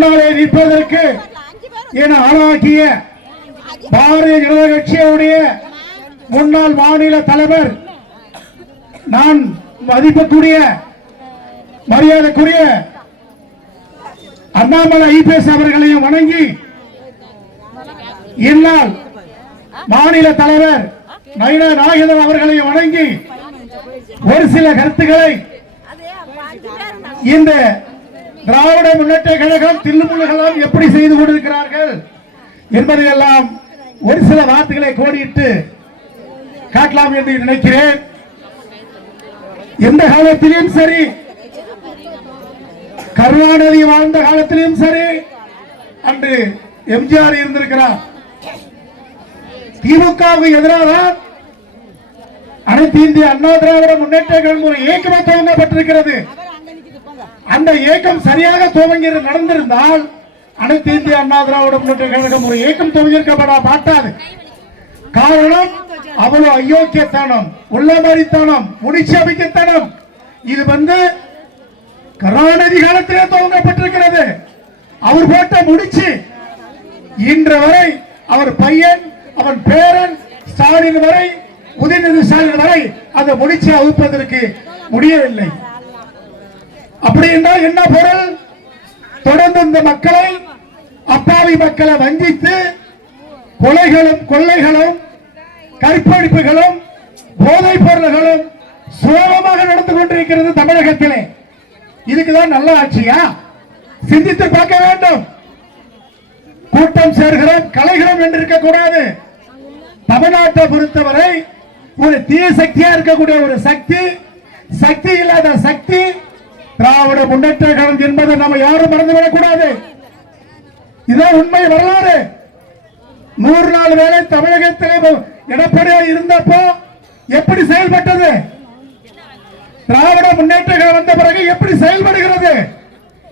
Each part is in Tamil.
முன்னாலே நிற்பதற்கு என ஆளாக்கிய பாரதிய ஜனதா கட்சியுடைய முன்னாள் மாநில தலைவர், நான் மதிப்புக்குரிய மரியாதைக்குரிய அண்ணாமலை ஐபிஎஸ் அவர்களையும் வணங்கி, இந்நாள் மாநில தலைவர் நயினா நாகேந்திரன் அவர்களையும் வணங்கி ஒரு சில கருத்துக்களை இந்த திராவிட முன்னேற்ற கழகம் தில்லுமுள்ளுகளும் எப்படி செய்து கொண்டிருக்கிறார்கள் என்பதையெல்லாம் ஒரு சில வார்த்தைகளை கோடிட்டு காட்டலாம் என்று நினைக்கிறேன். எந்த காலத்திலும் சரி, கருணாநிதி வாழ்ந்த காலத்திலும் சரி, அன்று எம்ஜிஆர் இருந்திருக்கிறார். திமுகவுக்கு எதிராக அனைத்து இந்திய அண்ணா திராவிட முன்னேற்ற கழகம் ஒரு இயக்கமாக துவங்கப்பட்டிருக்கிறது. அந்த இயக்கம் சரியாக துவங்கி நடந்திருந்தால் அனைத்து இந்திய அண்ணா திராவிட முன்னேற்ற கழகம் ஒரு இயக்கம் துவங்கியிருக்கப்பட மாட்டாது. காரணம், அவ்வளவு அயோக்கியத்தனம், உள்ளமறித்தனம், முடிச்சபிக்கத்தனம். இது கருணாநிதி காலத்திலே துவங்கப்பட்டிருக்கிறது. அவர் போட்ட முடிச்சு இன்று வரை அவர் பையன், அவன் பேரன் ஸ்டாலின் வரை, உதயநிதி ஸ்டாலின் வரை அந்த முடிச்சு அவுப்பதற்கு முடியவில்லை. அப்படி என்றால் என்ன பொருள்? தொடர்ந்து இந்த மக்களை, அப்பாவி மக்களை வஞ்சித்து கொலைகளும் கொள்ளைகளும் கற்பழிப்புகளும் போதைப் பொருள்களும் சுலபமாக நடந்து கொண்டிருக்கிறது தமிழகத்திலே. இதுக்குதான் நல்ல ஆட்சியா? சிந்தித்து பார்க்க வேண்டும். கூட்டம் சேர்கிறோம், கலைகிறோம் என்று இருக்கக்கூடாது. தமிழ்நாட்டை பொறுத்தவரை ஒரு தீய சக்தியா இருக்கக்கூடிய ஒரு சக்தி, சக்தி இல்லாத சக்தி திராவிட முன்னேற்ற கழகம் என்பதை நம்ம யாரும் மறந்துவிடக் கூடாது. இதான் உண்மை வரலாறு. 100 நாள் வேலை தமிழகத்தில் எடப்பாடியாக இருந்தப்போ எப்படி செயல்பட்டது? திராவிட முன்னேற்ற கழகம் வந்த பிறகு எப்படி செயல்படுகிறது?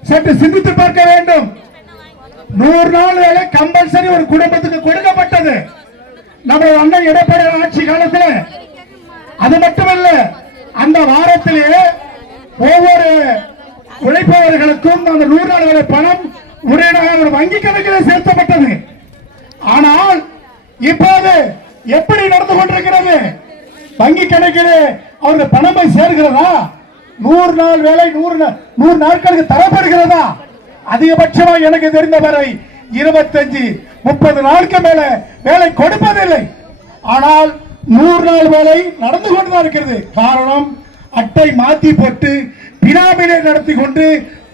சற்று சிந்தித்து பார்க்க வேண்டும். 100 நாள் வேலை கம்பல்சரி ஒரு குடும்பத்துக்கு கொடுக்கப்பட்டது நம்ம அண்ணன் எடப்பாடி ஆட்சி காலத்தில். அது மட்டுமல்ல, அந்த வாரத்திலேயே ஒவ்வொரு உழைப்பவர்களுக்கும் அந்த 100 நாள் வேலை பணம் உடனடியாக வங்கி கணக்கில் செலுத்தப்பட்டது. ஆனால் இப்போது எப்படி நடந்து கொண்டிருக்கிறது? வங்கி கணக்கில் அவர்கள் பணம் போய் சேர்கிறதா? 100 நாள் வேலை 100 நாட்களுக்கு தரப்படுகிறதா? அதிகபட்சமாக எனக்கு தெரிந்தவரை 25-30 நாளுக்கு மேல வேலை கொடுப்பதில்லை. ஆனால் 100 நாள் வேலை நடந்து கொண்டுதான் இருக்கிறது. காரணம், அட்டை மாத்தி போட்டு பினாமிலே நடத்தி கொண்டு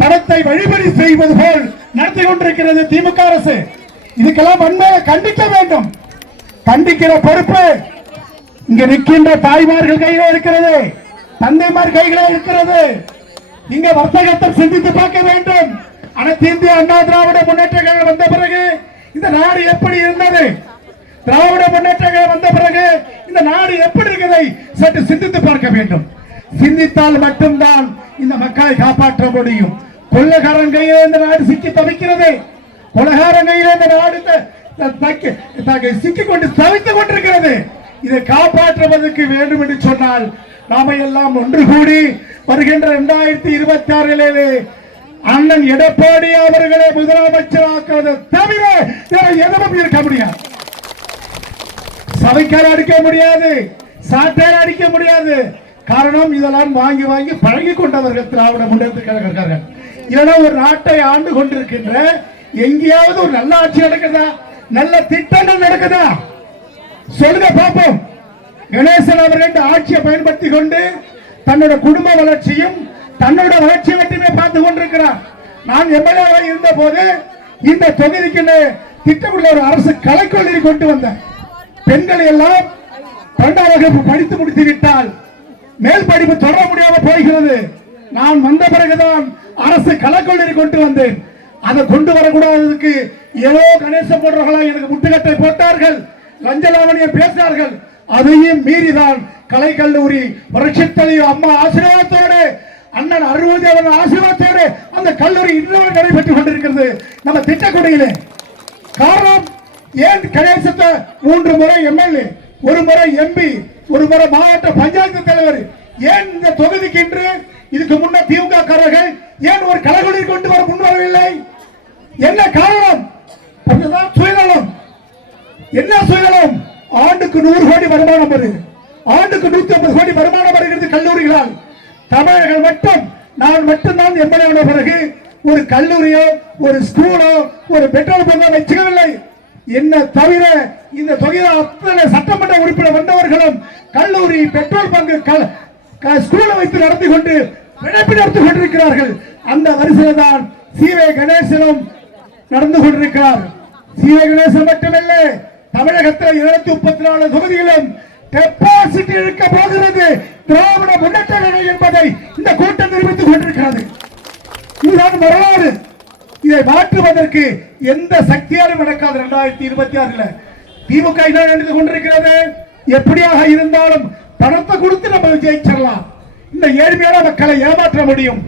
பணத்தை வழிபறி செய்வது போல் நடத்தி கொண்டிருக்கிறது திமுக அரசு. இதுக்கெல்லாம் வன்மையை கண்டிக்க வேண்டும். கண்டிக்கிற பொறுப்பு இங்க நிற்கின்ற தாய்மார்கள் கையில இருக்கிறது, தந்தைமார் கையில இருக்கிறது. இங்க வர்த்தகத்தை சிந்தித்து பார்க்க வேண்டும். அனைத்து இந்திய அண்ணா திராவிட முன்னேற்ற கழகம் வந்த பிறகு இந்த நாடு எப்படி இருந்தது? திராவிட முன்னேற்ற கழகம் வந்த பிறகு இந்த நாடு எப்படி இருக்கிறதை சற்று சிந்தித்து பார்க்க வேண்டும். சிந்தித்தால் மட்டும்தான் இந்த மக்களை காப்பாற்ற முடியும். கொள்ளைக்காரன் கையிலே இந்த நாடு சிக்கி தவிக்கிறது. கொள்ளைக்காரன் கையிலே இந்த நாடு சிக்கிக் கொண்டு தவித்துக் கொண்டிருக்கிறது. இதை காப்பாற்றுவதற்கு வேண்டும் என்று சொன்னால் நாம எல்லாம் ஒன்று கூடி வருகின்ற 2026 அண்ணன் எடப்பாடி அவர்களை முதலமைச்சராக்குவதை தவிர எதுவும் இருக்க முடியாது. சபைக்கார அடிக்க முடியாது, சாட்டையார் அடிக்க முடியாது. காரணம், இதெல்லாம் வாங்கி வாங்கி பழகி கொண்டவர்கள் திராவிட முன்னேற்ற கழகக்காரர்கள். இல்லைன்னா ஒரு நாட்டை ஆண்டு கொண்டிருக்கின்ற எங்கேயாவது ஒரு நல்ல ஆட்சி நடக்குதா? நல்ல திட்டங்கள் நடக்குதா? சொல்லுங்க பார்ப்போம். கணேசன் அவர்கள் இந்த ஆட்சியை பயன்படுத்தி கொண்டு தன்னோட குடும்ப வளர்ச்சியும் தன்னோட வளர்ச்சியை மட்டுமே பார்த்து கொண்டிருக்கிறார். நான் எம்எல்ஏ இருந்த போது இந்த தொகுதிக்கு திட்டமுள்ள ஒரு அரசு கலைக்கல்லூரி கொண்டு வந்தேன். பெண்களை எல்லாம் 12ஆம் வகுப்பு படித்து முடித்து விட்டால் மேல் படிப்பு தொடர முடியாமல் போகிறது. நான் வந்த பிறகுதான் அரசு கலைக்கல்லூரி கொண்டு வந்தேன். அதை கொண்டு வரக்கூடாததுக்கு ஏதோ கணேசன் போன்றவர்களா எனக்கு முட்டுக்கட்டை போட்டார்கள், லஞ்சலாவணியை பேசினார்கள். அதையும் மீறிதான் கலைக்கல்லூரி புரட்சித் தலைவர் அம்மா ஆசீர்வாதத்தோடு, அண்ணன் அருள்தேவன் ஆசீர்வாதத்தோடு அந்த கல்லூரி இன்னும் நடைபெற்றுக் கொண்டிருக்கிறது நம்ம திட்டக்குடியிலே. காரணம், ஏன் கணேசத்தை 3 முறை எம்எல்ஏ, 1 முறை எம்பி, 1 முறை மாவட்ட பஞ்சாயத்து தலைவர், ஏன் இந்த தொகுதிக்கு இன்று இதுக்கு முன்ன திமுக காரர்கள் ஏன் ஒரு கலைக்கல்லூரி கொண்டு வர முன்வரவில்லை? என்ன காரணம்? அதுதான் சுயநலம். என்ன சுயநலம்? ஆண்டுக்கு 100 கோடி வருமானம் வருது, ஆண்டுக்கு 150 கோடி வருமானம் வருகிறது கல்லூரிகளால். தமிழர்கள் மட்டும், நான் மட்டும்தான் எம்எல்ஏ ஆன பிறகு ஒரு கல்லூரியோ ஒரு ஸ்கூலோ ஒரு பெட்ரோல் பங்கோ வச்சுக்கவில்லை. என்ன தவிர இந்த தொகையில் அத்தனை சட்டமன்ற உறுப்பினர் வந்தவர்களும் கல்லூரி பெட்ரோல் பங்கு ஸ்கூலை வைத்து நடத்தி கொண்டு பிழைப்பு நடத்தி கொண்டிருக்கிறார்கள். அந்த வரிசையில் தான் சி.வே. கணேசனும் நடந்து கொண்டிருக்கிறார். சி.வே. கணேசன் மட்டுமல்ல, தமிழகத்தில் 234 தொகுதிகளும் டெபாசிட் இழுக்க போகிறது திராவிட முன்னேற்ற கழகம் என்பதை இந்த கூட்டம் நிரூபித்துக் கொண்டிருக்கிறது. இதுதான் வரலாறு. இதை மாற்றுவதற்கு எந்த சக்தியாலும் நடக்காது. 2026 திமுக என்ன நடந்து கொண்டிருக்கிறது? எப்படியாக இருந்தாலும் பணத்தை கொடுத்து நம்ம ஜெயிச்சிடலாம். இந்த ஏழ்மையான மக்களை ஏமாற்ற முடியும்.